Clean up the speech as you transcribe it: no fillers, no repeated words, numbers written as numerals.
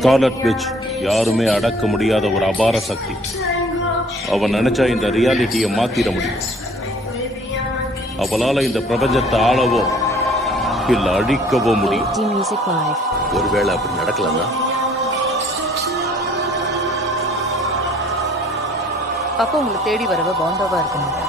Scarlet witch யாருமே அடக்க முடியாத ஒரு அபார சக்தி. அவன் நினைச்சா இந்த ரியாலிட்டியை மாத்திர முடியும். அவளால இந்த பிரபஞ்சத்தை ஆளவோ இல்ல அழிக்கவோ முடியும். ஒருவேளை அப்படி நடக்கலன்னா அப்போ உங்களை தேடி வரவ பாண்டாவா இருக்க மாட்டேன்.